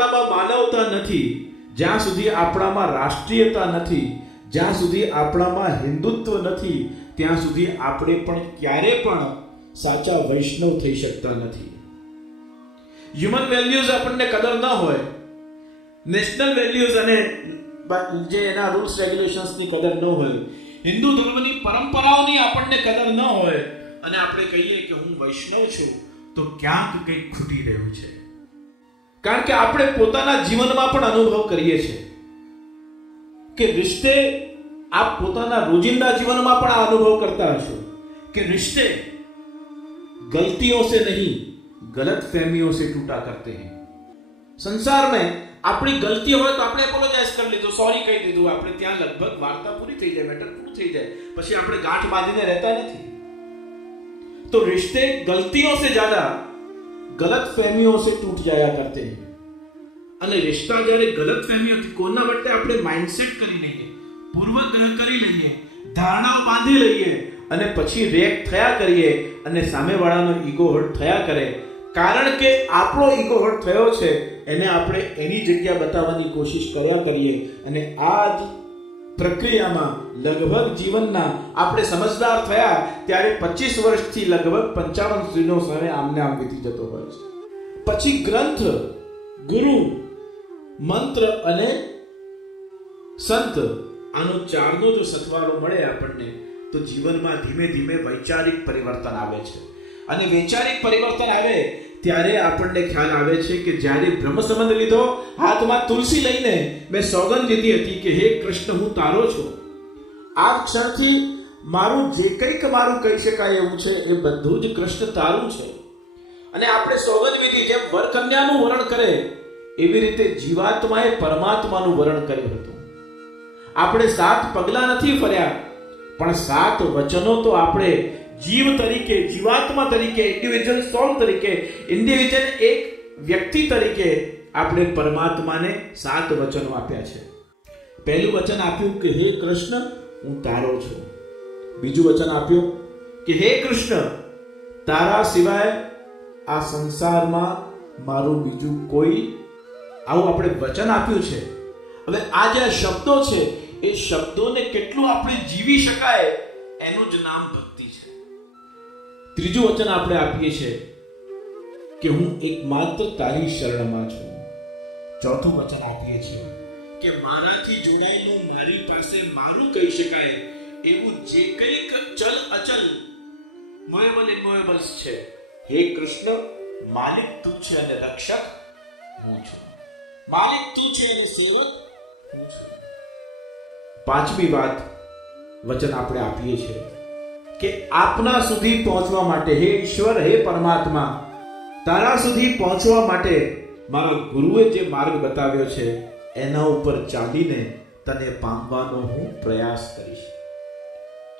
આપણામાં માનવતા નથી, જ્યાં સુધી આપણામાં રાષ્ટ્રીયતા નથી, જ્યાં સુધી આપણામાં હિન્દુત્વ નથી, ત્યાં સુધી આપણે પણ ક્યારે પણ સાચા વૈષ્ણવ થઈ શકતા નથી. હ્યુમન વેલ્યુઝ આપણને કદર ન હોય નેશનલ વેલ્યુઝ અને જે એના રૂલ્સ રેગ્યુલેશન્સની કદર ન હોય, હિન્દુ ધર્મની પરંપરાઓની આપણને કદર ન હોય, અને આપણે કહીએ કે હું વૈષ્ણવ છું, તો ક્યાંક કંઈક ખૂટી રહ્યું છે. કારણ કે આપણે પોતાના જીવનમાં પણ અનુભવ કરીએ છીએ કે રિશ્તે આપ પોતાના રોજિંદા જીવનમાં પણ આ અનુભવ કરતા હશો કે રિશ્તે ગલતીઓ સે નહીં ગલત ફેમીઓ સે ટૂટા કરતે હૈ. સંસાર આપણી ગલતી હોય તો આપણે એપોલોજાઇઝ કરી લીધું સોરી કહી દીધું. આપણે ત્યાં લગભગ વાર્તા પૂરી થઈ જાય મેટર પૂરું થઈ જાય. પછી આપણે ગાંઠ બાંધીને રહેતા નથી. તો રિશ્તે ગલતીઓ સે જ્યાદા ગલત ફેમીઓ સે ટૂટ જાયા કરતે અને રિશ્તા જ્યારે ગલત ફહેમીઓથી કોના માટે આપણે માઇન્ડસેટ કરી લઈએ, પૂર્વગ્રહ કરી લઈએ, ધારણાઓ બાંધી લઈએ અને પછી રેક થયા કરીએ અને સામેવાળાનો ઈગો હર્ટ થયા કરે. કારણ કે આપણો ઈગો હર્ટ થયો છે, એને આપણે એની જગ્યા બતાવવાની કોશિશ કર્યા કરીએ અને આ જ પ્રક્રિયામાં લગભગ જીવનના આપણે સમજદાર થયા ત્યારે પચીસ વર્ષથી લગભગ પંચાવન સુધીનો સમય આમને આમ વીતી જતો હોય છે. પછી ગ્રંથ, ગુરુ, મંત્ર અને સંત આનો ચારનો જો સથવારો મળે આપણને તો જીવનમાં ધીમે ધીમે વૈચારિક પરિવર્તન આવે છે. અને વૈચારિક પરિવર્તન આવે ત્યારે આપણને ખ્યાલ આવે છે કે જ્યારે બ્રહ્મ સંબંધ લીધો, હાથમાં તુલસી લઈને મેં સોગંદ લીધી હતી કે, હે કૃષ્ણ, હું તારો છું. આ ક્ષણથી મારું જે કંઈક મારું કહી શકાય એવું છે, એ બધું જ કૃષ્ણ તારું છે. અને આપણે સોગંદ વિધિ જેમ વરકન્યાનું વરણ કરે, એવી રીતે જીવાત્માએ પરમાત્માનું વરણ કર્યું હતું. આપણે સાત પગલા નથી ફર્યા, પણ સાત વચનો તો આપણે જીવ તરીકે, જીવાત્મા તરીકે ઇન્ડિવિજ્યુઅલ સોલ તરીકે ઇન્ડિવિજ્યુઅલ એક વ્યક્તિ તરીકે આપણે પરમાત્માને સાત વચનો આપ્યા છે. પહેલું વચન આપ્યું કે હે કૃષ્ણ, હું તારો છું. બીજું વચન આપ્યું કે હે કૃષ્ણ, તારા સિવાય આ સંસારમાં મારું બીજું કોઈ આવું આપણે વચન આપ્યું છે. હવે આ જે શબ્દો છે, એ શબ્દોને કેટલું આપણે જીવી શકાય, એનું જ નામ ભક્તિ ત્રીજું વચન આપણે આપીએ છીએ કે હું એકમાત્ર તારી શરણમાં છું. ચોથું વચન આપીએ છીએ કે મારાથી જોડાયેલું મારી પાસે મારું કહી શકાય એવું જે કંઈક ચલ અચલ મોએબલ ઇમોએબલ્સ છે. હે કૃષ્ણ, માલિક તું છે અને રક્ષક હું છું. માલિક તું છે અને સેવક હું છું. પાંચમી વાત વચન આપણે આપીએ છીએ કે આપના સુધી પહોંચવા માટે, હે ઈશ્વર, હે પરમાત્મા, તારા સુધી પહોંચવા માટે મારા ગુરુએ જે માર્ગ બતાવ્યો છે, એના ઉપર ચાલીને તને પામવાનો હું પ્રયાસ કરીશ.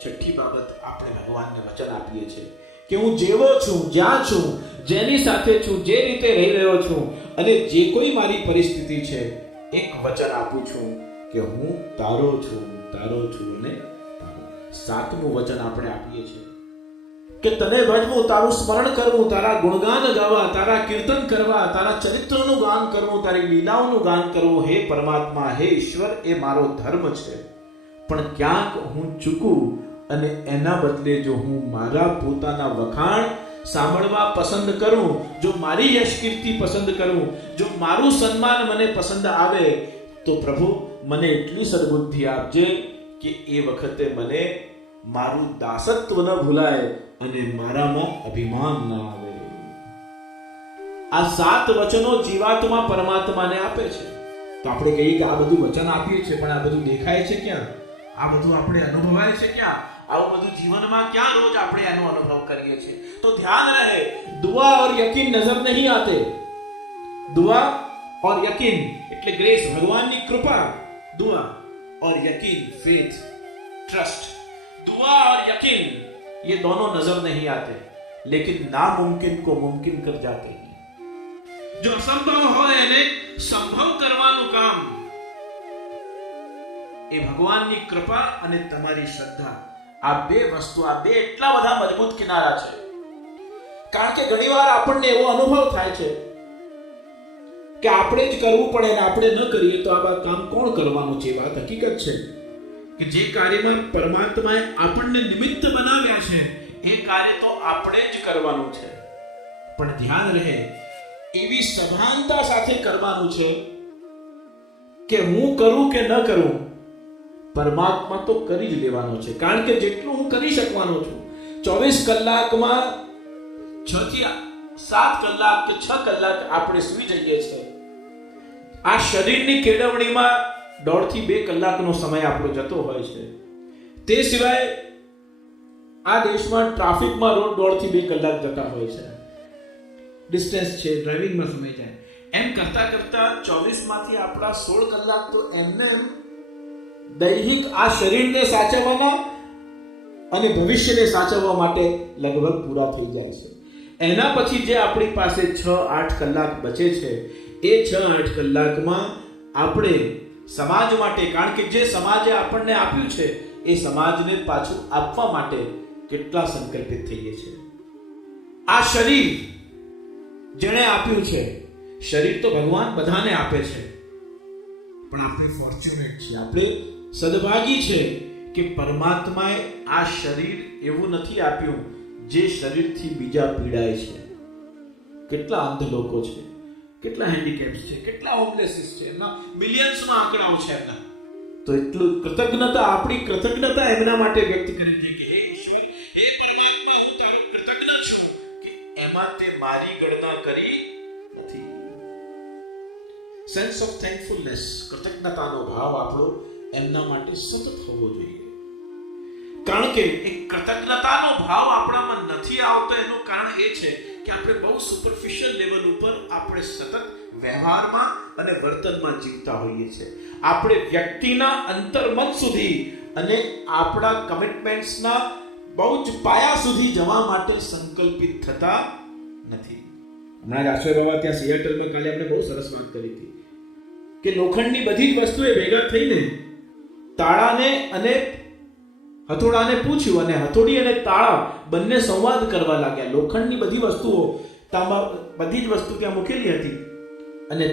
છઠ્ઠી બાબત આપણે ભગવાનને વચન આપીએ છીએ કે હું જેવો છું, જ્યાં છું, જેની સાથે છું, જે રીતે રહી રહ્યો છું, અને જે કોઈ મારી પરિસ્થિતિ છે, એક વચન આપું છું કે હું તારો છું તારો છું તારો સાતમું વચન આપણે આપીએ છીએ કે તને ભજવું, તારું સ્મરણ કરવું, તારા ગુણગાન ગાવા, તારા કીર્તન કરવા, તારા ચરિત્રનું ગાન કરવું, તારી લીલાઓનું ગાન કરવું, હે પરમાત્મા, હે ઈશ્વર, એ મારો ધર્મ છે. પણ ક્યાંક હું ચૂકું અને એના બદલે જો હું મારા પોતાના વખાણ સાંભળવા પસંદ કરું, જો મારી યશ કીર્તિ પસંદ કરું, જો મારું સન્માન મને પસંદ આવે, તો પ્રભુ, મને એટલી સદબુદ્ધિ આપજે કે એ વખતે મને મારું દાસત્વ ન ભૂલાય અને મારામાં અભિમાન ન આવે. આ સાત વચનો જીવાત્મા પરમાત્માને આપે છે. તો આપણે કહીએ કે આ બધું વચન આપીએ છીએ, પણ આ બધું દેખાય છે ક્યાં? આ બધું આપણે અનુભવાય છે ક્યાં? આવું બધું જીવનમાં ક્યાં રોજ આપણે એનો અનુભવ કરીએ છીએ? તો ધ્યાન રહે, દુઆ ઓર યકીન નજર નહીં આતે. દુઆ ઓર યકીન, એટલે ગ્રેસ, ભગવાનની કૃપા, દુઆ. और यकीन फेथ ट्रस्ट दुआ और यकीन ये दोनों नजर नहीं आते लेकिन नामुमकिन को मुमकिन कर जाते हैं જો અસંભવ હોય એને સંભવ કરવાનું કામ એ ભગવાનની કૃપા અને તમારી શ્રદ્ધા આ બે વસ્તુ આ બે એટલા બધા મજબૂત કિનારા છે કારણ કે ઘણીવાર આપણને એવો અનુભવ થાય છે કે આપણે જ કરવું પડે ને આપણે ન કરીએ તો આ કામ કોણ કરવાનું છે? વાત હકીકત છે. કે જે કાર્યમાં પરમાત્માએ આપણને નિમિત્ત બનાવ્યા છે, એ કાર્ય તો આપણે જ કરવાનું છે. પણ ધ્યાન રહે, એવી સભાનતા સાથે કરવાનું છે કે હું કરું કે ન કરું, પરમાત્મા તો કરી જ લેવાનો છે. કારણ કે જેટલું હું કરી શકવાનો છું, ચોવીસ કલાકમાં છ થી સાત કલાક કે છ કલાક આપણે સુઈ જઈએ છીએ. આ શરીરની કેળવણીમાં દોઢથી બે કલાકનો સમય આપણો જતો હોય છે. તે સિવાય આ દેશમાં ટ્રાફિકમાં રોડ દોઢથી બે કલાક જતા હોય છે. ડિસ્ટન્સ છે ડ્રાઇવિંગમાં સમય જાય એમ કરતા કરતા ચોવીસમાંથી આપણા સોળ કલાક તો એમને એમ દૈહિક આ શરીરને સાચવવાના અને ભવિષ્યને સાચવવા માટે લગભગ પૂરા થઈ જાય છે. એના પછી જે આપણી પાસે છ, આઠ કલાક બચે છે એ છ આઠ કલાકમાં આપણે સમાજ માટે, કારણ કે જે સમાજે આપણને આપ્યું છે, એ સમાજને પાછું આપવા માટે કેટલા સંકલ્પિત થઈએ છીએ આ શરીર જેણે આપ્યું છે, શરીર તો ભગવાન બધાને આપે છે. પણ આપણે ફોર્ચ્યુનેટ છે આપણે સદભાગી છે કે પરમાત્માએ આ શરીર એવું નથી આપ્યું જે શરીરથી બીજા પીડાય છે. કેટલા અંધ લોકો છે. કેટલા હેન્ડીકેપ્સ છે, કેટલા હોમલેસીસ છે એમના મિલિયન્સમાં આંકડાઓ છે એમના. તો એટલું કૃતજ્ઞતા, આપણી કૃતજ્ઞતા એમના માટે વ્યક્ત કરી છે કે, હે ઈશ્વર, હે પરમાત્મા, હું તારો કૃતજ્ઞ છું. કે એમાં તે મારી ગણના કરી નથી. સેન્સ ઓફ થેન્કફુલનેસ કૃતજ્ઞતાનો ભાવ આપણો એમના માટે સતત હોવો જોઈએ. કારણ કે એ કૃતજ્ઞતાનો ભાવ આપણામાં નથી આવતો, એનું કારણ એ છે કે આપણે બહુ સુપરફિશિયલ લેવલ ઉપર આપણે સતત વ્યવહારમાં અને વર્તનમાં જીવતા હોઈએ છીએ. આપણે વ્યક્તિના અંતર્મન સુધી અને આપણા કમિટમેન્ટ્સના બહુ જ પાયા સુધી જવા માટે સંકલ્પિત થતા નથી. હમણાં જ આશ્ચર્ય બાબા ત્યાં સિયાટલમાં કાલે આપણે બહુ સરસ વાત કરી હતી. કે લોખંડની બધી જ વસ્તુએ ભેગા થઈને તાળાને અને હથોડાને પૂછ્યું અને હથોડી અને તાળા બંને સંવાદ કરવા લાગ્યા. લોખંડની બધી વસ્તુઓ તાંબા બધી જ વસ્તુ ત્યાં મૂકેલી હતી. અને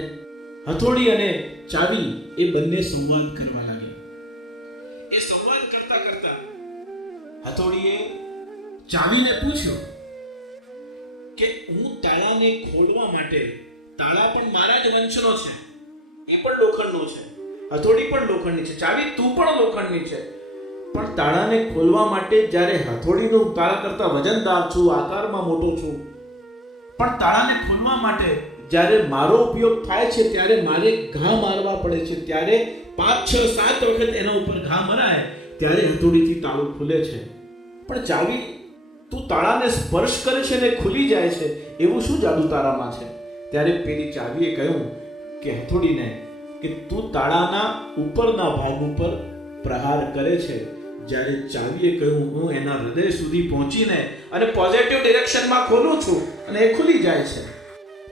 હથોડી અને ચાવી એ બંને સંવાદ કરવા લાગ્યા. એ સંવાદ કરતા કરતા હથોડીએ ચાવીને પૂછ્યું કે હું તાળાને ખોલવા માટે તાળા પણ મારા જ વંશનો છે, એ પણ લોખંડનો છે. હથોડી પણ લોખંડની છે, ચાવી તું પણ લોખંડની છે. પણ તાળાને ખોલવા માટે જ્યારે હથોડીનો તાળા કરતા વજનદાર છું, આકારમાં મોટો છું. પણ તાળાને ખોલવા માટે જ્યારે મારો ઉપયોગ થાય છે, ત્યારે મારે ઘા મારવા પડે છે. ત્યારે પાંચ, છ, સાત વખત એના ઉપર ઘા મરાય, ત્યારે હથોડીથી તાળું ખુલે છે. પણ ચાવી તું તાળાને સ્પર્શ કરે છે ને ખુલી જાય છે, એવું શું જાદુ તારામાં છે? ત્યારે પેલી ચાવીએ કહ્યું કે, હથોડીને, કે તું તાળાના ઉપરના ભાગ ઉપર પ્રહાર કરે છે. જ્યારે ચાવીએ કહ્યું, હું એના હૃદય સુધી પહોંચીને અને પોઝિટિવ ડિરેક્શનમાં ખોલું છું અને એ ખુલી જાય છે.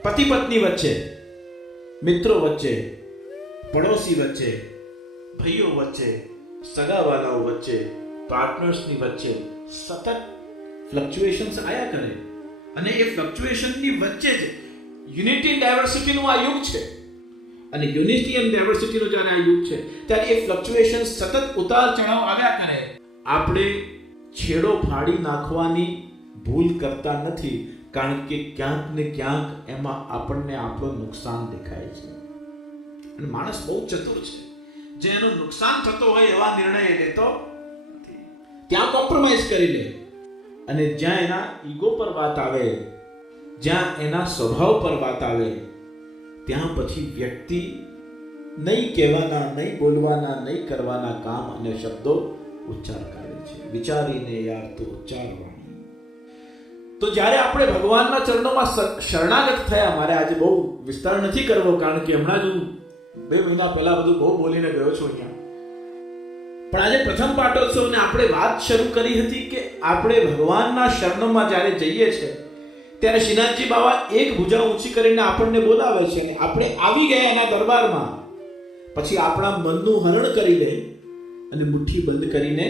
પતિ પત્ની વચ્ચે, મિત્રો વચ્ચે, પડોશી વચ્ચે, ભાઈઓ વચ્ચે, સગાવાલાઓ વચ્ચે પાર્ટનર્સની વચ્ચે સતત ફ્લક્ચ્યુએશન્સ આયા કરે. અને એ ફ્લક્ચ્યુએશનની વચ્ચે જ યુનિટી ડાયવર્સિટીનું આ યુગ છે. અને યુનિટી એન્ડ ડાયવર્સિટીનો જ્યારે આ યુગ છે, ત્યારે એ ફ્લક્ચ્યુએશન સતત ઉતાર ચઢાવ આવ્યા કરે. આપણે છેડો ફાડી નાખવાની ભૂલ કરતા નથી, કારણ કે ક્યાંક ને ક્યાંક એમાં આપણને આપણું નુકસાન દેખાય છે. અને માણસ બહુ ચતુર છે. જે એનું નુકસાન થતો હોય એવા નિર્ણય લેતો ત્યાં કોમ્પ્રોમાઇઝ કરી લે. અને જ્યાં એના ઈગો પર વાત આવે, જ્યાં એના સ્વભાવ પર વાત આવે ત્યાં પછી વ્યક્તિ નહીં કહેવાના, નહીં બોલવાના, નહીં કરવાના કામ અને શબ્દો ઉચ્ચાર કરે છે. વિચારીને યાર તો ઉચ્ચારવાની તો જ્યારે આપણે ભગવાનના ચરણોમાં શરણાગત થયા, મારે આજે બહુ વિસ્તાર નથી કરવો, કારણ કે હમણાં જ હું બે મહિના પહેલા બધું બહુ બોલીને ગયો છું અહીંયા. પણ આજે પ્રથમ પાટોત્સવને આપણે વાત શરૂ કરી હતી કે આપણે ભગવાનના શરણોમાં જ્યારે જઈએ છીએ ત્યારે શ્રીનાથજી બાબા એક ભુજા ઊંચી કરીને આપણને બોલાવે છે અને આપણે આવી ગયા એના દરબારમાં. પછી આપણા મનનું હરણ કરી દે અને મુઠ્ઠી બંધ કરીને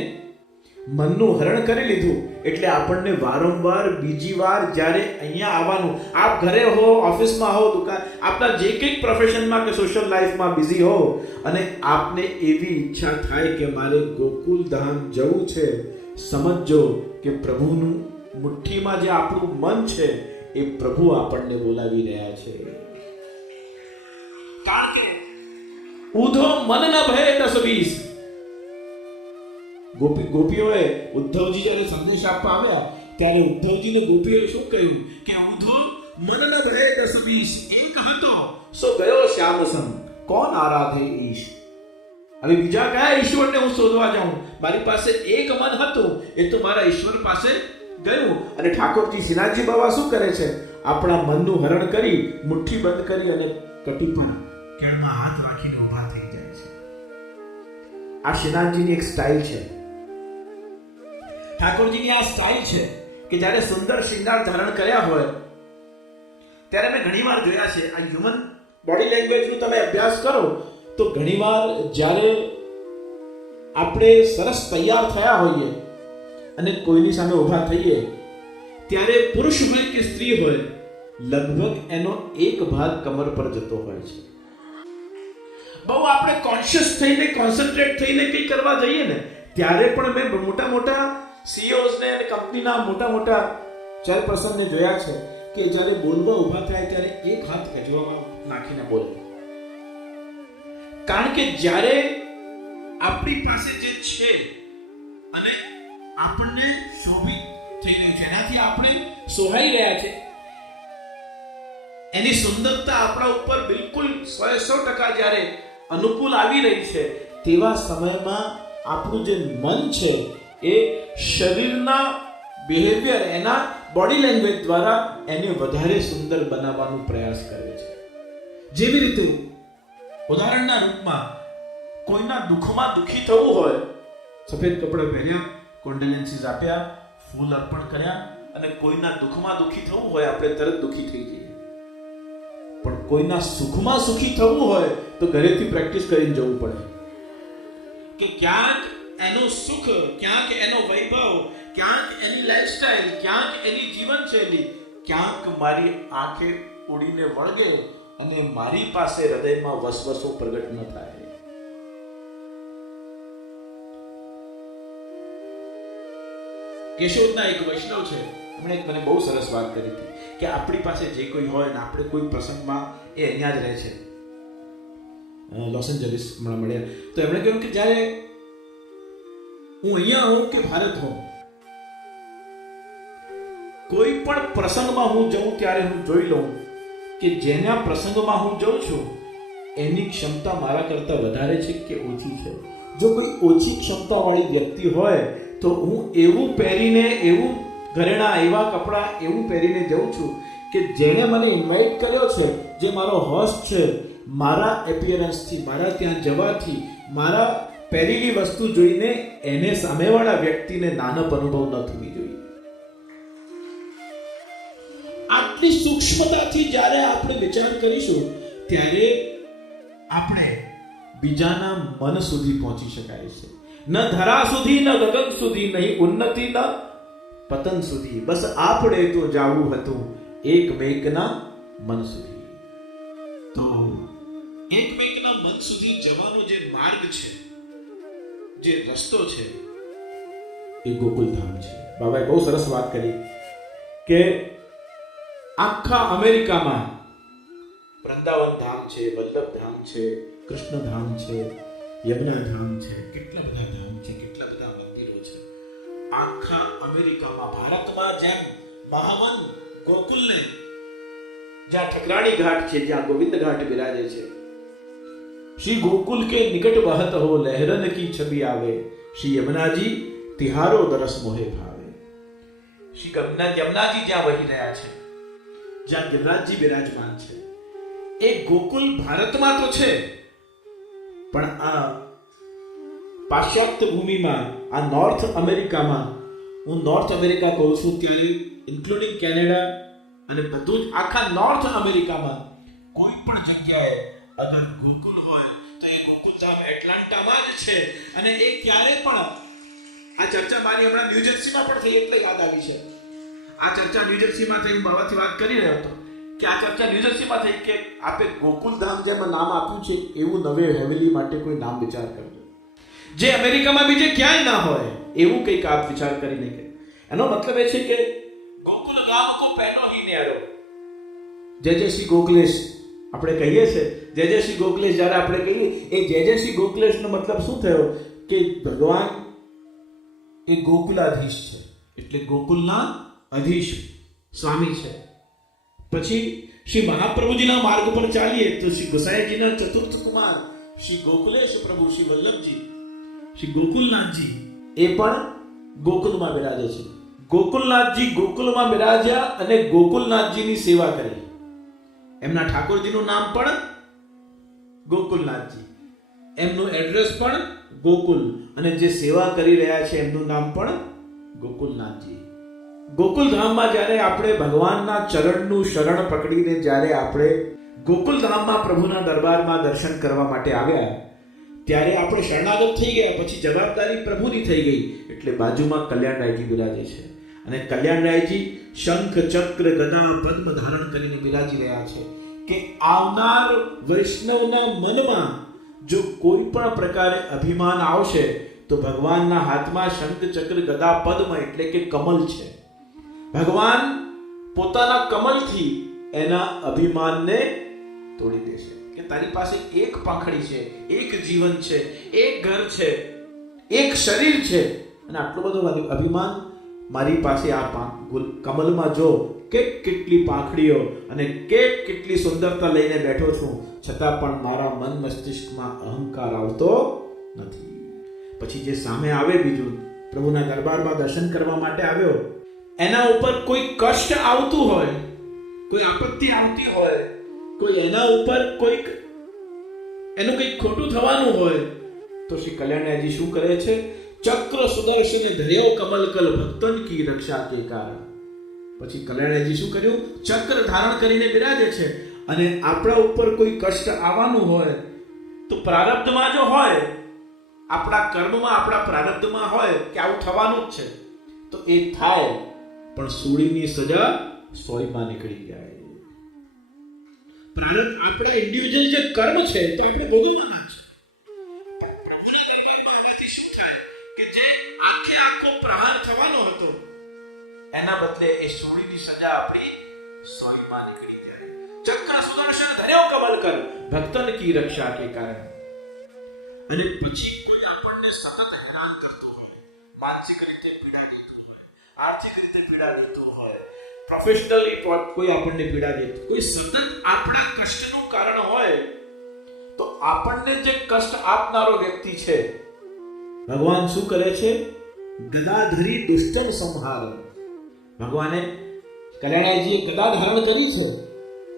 મનનું હરણ કરી લીધું. એટલે આપણને વારંવાર બીજી વાર જ્યારે અહીંયા આવવાનું. આપ ઘરે હો, ઓફિસમાં હો, દુકાન આપના જે કંઈક પ્રોફેશનમાં કે સોશિયલ લાઈફમાં બિઝી હો અને આપને એવી ઈચ્છા થાય કે મારે ગોકુલ ધામ જવું છે, સમજજો કે પ્રભુનું મુઠ્ઠીમાં જે આપણું મન છે, એ પ્રભુ આપણને બોલાવી રહ્યા છે. કારણ કે ઉધો મન ન ભય દસ વીસ ગોપી, ગોપીઓએ ઉદ્ધવજી જ્યારે સંદેશ આપવા આવ્યા, ત્યારે ઉદ્ધવજીને ગોપીઓએ શું કહ્યું? કે ઉધો મન ન ભય દસ વીસ એક હતો સો ગયો શ્યામ સંગ? કોણ આરાધે ઈશ? હવે બીજા કયા ઈશ્વરને હું શોધવા જાઉં. મારી પાસે એક મન હતું. એ તો મારા ઈશ્વર પાસે ગયું. અને ઠાકોરજી શ્રીનાથજી બાબા શું કરે છે? આપણા મનનું હરણ કરી મુઠ્ઠી બંધ કરી અને કટી પર કેળમાં હાથ રાખીને ઊભા થઈ જાય છે. આ શ્રીનાથજીની એક સ્ટાઇલ છે. ઠાકોરજીની આ સ્ટાઇલ છે કે જ્યારે સુંદર શ્રૃંગાર ધારણ કર્યા હોય ત્યારે મેં ઘણીવાર જોયા છે આ હ્યુમન બોડી લેંગ્વેજનું તમે અભ્યાસ કરો તો ઘણીવાર જ્યારે આપણે સરસ તૈયાર થયા હોઈએ અને કોઈની સામે ઊભા થઈએ, ત્યારે પુરુષ હોય કે સ્ત્રી હોય, લગભગ એનો એક ભાગ કમર પર જતો હોય છે. બહુ આપણે કોન્શિયસ થઈને કોન્સન્ટ્રેટ થઈને કંઈ કરવા જઈએ ને, ત્યારે પણ મેં મોટા મોટા CEOs ને અને કંપનીના મોટા મોટા ચેરપર્સનને જોયા છે કે જ્યારે બોલવા ઊભા થાય ત્યારે એક હાથ ગજવામાં નાખીને બોલે. કારણ કે જ્યારે આપણી પાસે જે છે અને આપણને શોભિત થઈ રહ્યું છે. એનાથી આપણે સોહાઈ રહ્યા છે. એની સુંદરતા આપણા ઉપર બિલકુલ સો સો ટકા જ્યારે અનુકૂળ આવી રહી છે, તેવા સમયમાં આપણું જે મન છે, એ શરીરના બિહેવિયર એના બોડી લેંગ્વેજ દ્વારા એને વધારે સુંદર બનાવવાનો પ્રયાસ કરે છે. જેવી રીતે ઉદાહરણના રૂપમાં કોઈના દુઃખમાં દુઃખી થવું હોય, સફેદ કપડાં પહેર્યા કોન્ડોલેન્સીસ આપ્યા, ફૂલ અર્પણ કર્યા અને કોઈના દુઃખમાં દુઃખી થવું હોય, આપણે તરત દુઃખી થઈ જઈએ. પણ કોઈના સુખમાં સુખી થવું હોય, તો ઘરેથી પ્રેક્ટિસ કરીને જવું પડે. કે ક્યાંક એનું સુખ, ક્યાંક એનો વૈભવ, ક્યાંક એની લાઈફસ્ટાઈલ ક્યાંક એની જીવનશૈલી, ક્યાંક મારી આંખે ઉડીને વળગે અને મારી પાસે હૃદયમાં વસવસો પ્રગટ ન થાય. કેશોદના એક વૈષ્ણવ છે, એમણે મને બહુ સરસ વાત કરી હતી કે આપણી પાસે જે કોઈ હોય ને આપણે કોઈ પ્રસંગમાં એ અહીંયા જ રહે છે. લોસ એન્જલિસ હમણાં મળ્યા. તો એમણે કહ્યું કે જ્યારે હું અહીંયા હોઉં કે ભારત હોઉં, કોઈ પણ પ્રસંગમાં હું જઉં ત્યારે હું જોઈ લઉં કે જેના પ્રસંગમાં હું જઉં છું, એની ક્ષમતા મારા કરતાં વધારે છે કે ઓછી છે? જો કોઈ ઓછી ક્ષમતાવાળી વ્યક્તિ હોય તો હું એવું પહેરીને, એવું ઘરેણા એવા કપડાં એવું પહેરીને જઉં છું કે જેણે મને ઇન્વાઇટ કર્યો છે, જે મારો હોસ્ટ છે, મારા એપિયરન્સથી મારા ત્યાં જવાથી, મારા પહેરેલી વસ્તુ જોઈને એને સામેવાળા વ્યક્તિને નાનપ અનુભવ ન થવી જોઈએ. આટલી સૂક્ષ્મતાથી જ્યારે આપણે વિચાર કરીશું, ત્યારે આપણે બીજાના મન સુધી પહોંચી શકાય છે. ન ધરા સુધી ન ગગન સુધી નહીં ઉન્નતિ ન પતન સુધી. બસ આપણે તો જાવું હતું એકમેકના મન સુધી. તો એકમેકના મન સુધી જવાનો જે માર્ગ છે જે રસ્તો છે એ ગોકુલધામ છે. બાબાએ બહુ સરસ વાત કરી કે આખા અમેરિકામાં વૃંદાવન ધામ છે વલ્લભ ધામ છે કૃષ્ણ ધામ છે યમુના ધામ છે. કેટલા બધા ધામ છે, કેટલા બધા મંદિરો છે. આખા અમેરિકામાં, ભારતમાં જેમ મહાવન ગોકુલને જ્યાં ઠકરાણી ઘાટ છે, જ્યાં ગોવિંદ ઘાટ બિરાજે છે, શ્રી ગોકુલ કે નિકટ બહત હો લહેરન કી છબી આવે. શ્રી યમુનાજી તિહારો દરસ મોહે ભાવે. શ્રી ગમના યમુનાજી જ્યાં વહી રહ્યા છે, જ્યાં ગિરિરાજજી બિરાજમાન છે. એ ગોકુલ ભારતમાં તો છે પણ આ પાશ્ચાત્ય ભૂમિમાં, આ નોર્થ અમેરિકામાં હું નોર્થ અમેરિકા કહું છું ત્યારે ઇન્ક્લુડિંગ કેનેડા અને બધું જ આખા નોર્થ અમેરિકામાં કોઈ પણ જગ્યાએ અગર ગોકુલ હોય, તો એ ગોકુલધામ એટલાન્ટામાં જ છે. અને એ ક્યારે પણ આ ચર્ચા મારી હમણાં ન્યૂજર્સીમાં પણ થઈ, એટલે યાદ આવી છે. આ ચર્ચા ન્યૂજર્સીમાં થઈ, હું વાત કરી રહ્યો હતો. કે આ ચર્ચા ન્યૂજર્સીમાં થઈ કે આપે ગોકુલધામ જેમ નામ આપ્યું છે એવું નવે હેવેલી માટે કોઈ નામ વિચાર કરજો જે અમેરિકામાં બીજે ક્યાંય ના હોય એવું કંઈક આપ વિચાર કરીને કે એનો મતલબ એ છે કે ગોકુલ ગામ કો પહેલો હી ન્યારો. જય જય શ્રી ગોકલેશ આપણે કહીએ છે જય જય શ્રી ગોકલેશ જ્યારે આપણે કહીએ એ જય જય શ્રી ગોકલેશનો મતલબ શું થયો? કે ભગવાન એ ગોકુલાધીશ છે. એટલે ગોકુલના અધીશ. સ્વામી છે. પછી શ્રી મહાપ્રભુજીના માર્ગ પર ચાલીએ તો શ્રી ગોસાઈજીના ચતુર્થ કુમાર, શ્રી ગોકુલેશ પ્રભુ, શ્રી વલ્લભજી, શ્રી ગોકુલનાથજી. એ પણ ગોકુલમાં બિરાજે છે. ગોકુલનાથજી ગોકુલમાં બિરાજ્યા અને ગોકુલનાથજીની સેવા કરી. એમના ઠાકોરજીનું નામ પણ ગોકુલનાથજી. એમનું એડ્રેસ પણ ગોકુલ. અને જે સેવા કરી રહ્યા છે એમનું નામ પણ ગોકુલનાથજી. ગોકુલધામમાં જ્યારે આપણે ભગવાનના ચરણનું શરણ પકડીને જ્યારે આપણે ગોકુલધામમાં પ્રભુના દરબારમાં દર્શન કરવા માટે આવ્યા, ત્યારે આપણે શરણાગત થઈ ગયા, પછી જવાબદારી પ્રભુની થઈ ગઈ. એટલે બાજુમાં કલ્યાણરાયજી બિરાજે છે. અને કલ્યાણરાયજી શંખ, ચક્ર, ગદા, પદ્મ ધારણ કરીને બિરાજી રહ્યા છે કે આવનાર વૈષ્ણવના મનમાં જો કોઈ પણ પ્રકારે અભિમાન આવશે, તો ભગવાનના હાથમાં શંખ, ચક્ર, ગદા, પદ્મ એટલે કે કમલ છે. ભગવાન પોતાના કમલથી એના અભિમાનને તોડી દેશે કે તારી પાસે એક પાંખડી છે, એક જીવન છે, એક ઘર છે, એક શરીર છે. અને આટલો બધો અભિમાન મારી પાસે આ કમલમાં જો કે કેટલી પાંખડીઓ અને કે કેટલી સુંદરતા લઈને બેઠો છું, છતાં પણ મારા મન મસ્તિષ્કમાં અહંકાર આવતો નથી. પછી જે સામે આવે બીજું, પ્રભુના દરબારમાં દર્શન કરવા માટે આવ્યો એના ઉપર કોઈ કષ્ટ આવતું હોય કોઈ આપત્તિ આવતી હોય કોઈ એના ઉપર કોઈક એનું કંઈક ખોટું થવાનું હોય તો શ્રી કલ્યાણજી શું કરે છે? ચક્ર સુદર્શન ધર્યો કમલ કલ ભક્તન કી રક્ષા કે કારણ. પછી કલ્યાણજી શું કર્યું? ચક્ર ધારણ કરીને બિરાજે છે અને આપણા ઉપર કોઈ કષ્ટ આવવાનું હોય તો પ્રારબ્ધમાં જો હોય આપણા કર્મમાં આપણા પ્રારબ્ધમાં હોય કે આવું થવાનું જ છે તો એ થાય. પણ સોળીની સજા સોયમાં નીકળી જાય. આપણા ઇન્ડિવિજ્યુઅલ જે કર્મ છે તો આપણે ભોગવવાના છે. શું થાય કે જે આખે આખો પ્રહાર થવાનો હતો એના બદલે એ સોળીની સજા આપણી સોયમાં નીકળી જાય. ચક્કા સુદર્શન ધર્યો કમલ કર? ભક્તન કી રક્ષા કે કારણ? અને પછી કોઈ આપણને સતત હેરાન કરતો હોય માનસિક રીતે પીડા દેતું હોય આર્થિક રીતે પીડા દેતો હોય. પ્રોફેશનલ કોઈ આપણને પીડા દેતો. કોઈ સતત આપણા કષ્ટનું કારણ હોય, તો આપણને જે કષ્ટ આપનારો વ્યક્તિ છે, ભગવાન શું કરે છે? ગદાધરી દુષ્ટન સંહાર ભગવાને કલ્યાણજીએ ગદા ધારણ કરી છે.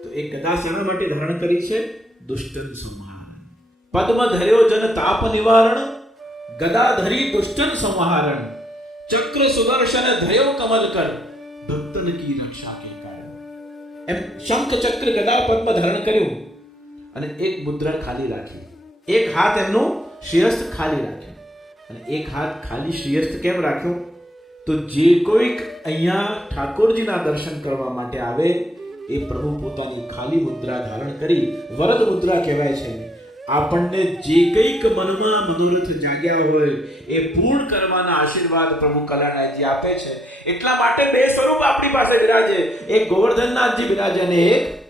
તો એ ગદા શાના માટે ધારણ કરી છે? દુષ્ટન સંહાર પદ્મ ધર્યો જન તાપ નિવારણ, ગદાધરી દુષ્ટન સંહારણ ચક્ર સુદર્શન ધયો કમલ કર દત્તન કી રક્ષા કે કારણ એમ શંખ ચક્ર ગદા પદ્મ ધારણ કર્યું અને એક મુદ્રા ખાલી રાખી એક હાથ એમનો શિરસ્થ ખાલી રાખ્યો અને એક હાથ ખાલી શિરસ્થ કેમ રાખ્યો તો જે કોઈક અહીંયા ઠાકોરજીના દર્શન કરવા માટે આવે એ પ્રભુ પોતાની ખાલી મુદ્રા ધારણ કરી વરદ મુદ્રા કહેવાય છે આપણને જે કંઈક મનમાં મનોરથ જાગ્યા હોય એ પૂર્ણ કરવાના આશીર્વાદ પ્રભુ કલ્યાણજી આપે છે. એટલા માટે બે સ્વરૂપ આપણી પાસે બિરાજે. એક ગોવર્ધનનાથજી બિરાજે અને એક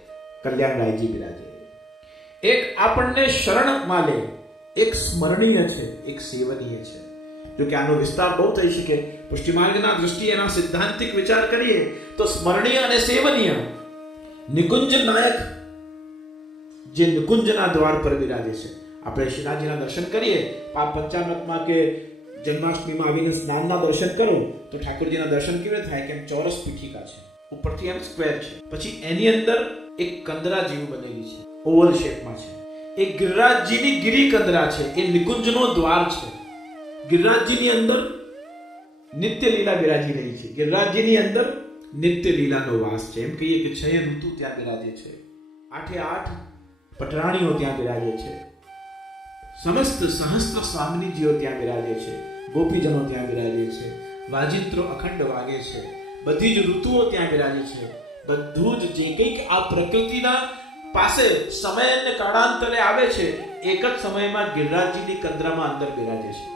કલ્યાણરાયજી બિરાજે. એક આપણને શરણ માલે. એક સ્મરણીય છે, એક સેવનીય છે. જો કે આનો વિસ્તાર બહુ થઈ શકે. પુષ્ટિમાર્ગના દ્રષ્ટિએ એના સિદ્ધાંતિક વિચાર કરીએ તો સ્મરણીય અને સેવનીય. નિકુંજ નાયક જે નિકુંજના દ્વાર પર બિરાજે છે. આપણે શ્રીનાથજીના દર્શન કરીએ. આ પંચામૃતમાં કે જન્માષ્ટમીમાં આવીને સ્નાનના દર્શન કરો, તો ઠાકોરજીના દર્શન કેવી થાય? કે એમ ચોરસ પીઠિકા છે. ઉપરથી એમ સ્ક્વેર છે. પછી એની અંદર એક કંદરા જેવું બનેલી છે. ઓવલ શેપમાં છે. એ ગિરિરાજજીની ગિરી કંદરા છે. એ નિકુંજનો દ્વાર છે. ગિરિરાજજીની અંદર નિત્ય લીલા બિરાજી રહી છે. ગિરિરાજજીની અંદર નિત્ય લીલાનો વાસ છે. એમ કહીએ કે છ ઋતુ ત્યાં બિરાજે છે. આઠે આઠ પટરાણીઓ ત્યાં બિરાજે છે. સમસ્ત સહસ્ત્ર સ્વામિનીજીઓ ત્યાં બિરાજે છે. ગોપીજનો ત્યાં બિરાજે છે. વાજિત્રો અખંડ વાગે છે. બધી જ ઋતુઓ ત્યાં બિરાજે છે. બધું જ જે કંઈક આ પ્રકૃતિના પાસે સમય અને કાળાંતરે આવે છે, એક જ સમયમાં ગિરરાજજીની કંદરામાં અંદર બિરાજે છે.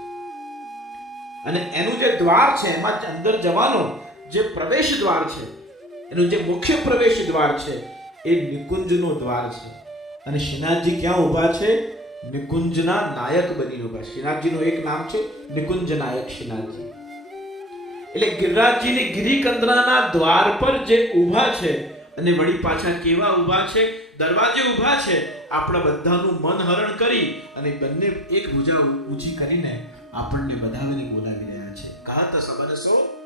અને એનું જે દ્વાર છે, એમાં અંદર જવાનો જે પ્રવેશ દ્વાર છે, એનું જે મુખ્ય પ્રવેશ દ્વાર છે, એ નિકુંજનો દ્વાર છે. અને શ્રીનાથજી ક્યાં ઊભા છે? નિકુંજના નાયક બનીને ઊભા. શ્રીનાથજીનું એક નામ છે નિકુંજ નાયક શ્રીનાથજી એટલે ગિરિરાજજીની ગિરિકંદરાના દ્વાર પર જે ઊભા છે અને વળી પાછા કેવા ઊભા છે? દરવાજે ઊભા છે. આપણા બધાનું મન હરણ કરી અને બંને એક ભુજા ઊંચી કરીને આપણને બધાને બોલાવી રહ્યા છે. કહા તો સમરસો